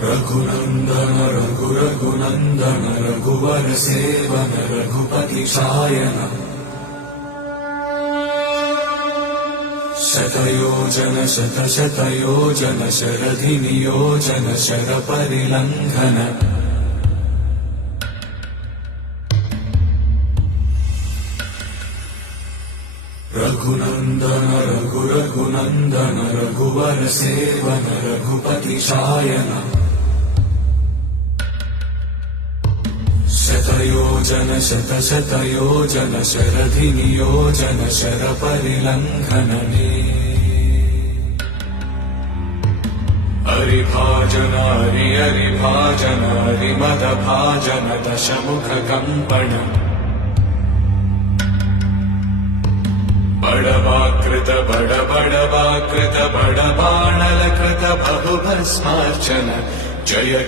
रघुनन्दन रघुनन्दन रघुवर सेवन रघुपति शायन शतयोजन शतशतयोजन शरधि नियोजन शरपरिलङ्घन रघुनन्दन रघुनन्दन रघुवर सेवन रघुपति शायन शतयोजन शतशतयोजन शरधि नियोजन शरपरिलङ्घन हरिभाजन हरिभाजन हरिमदभाजन दशमुख कम्पण बड़वाकृत बड़वाकृत बड़बाणलकृत बहुभस्मार्चन जय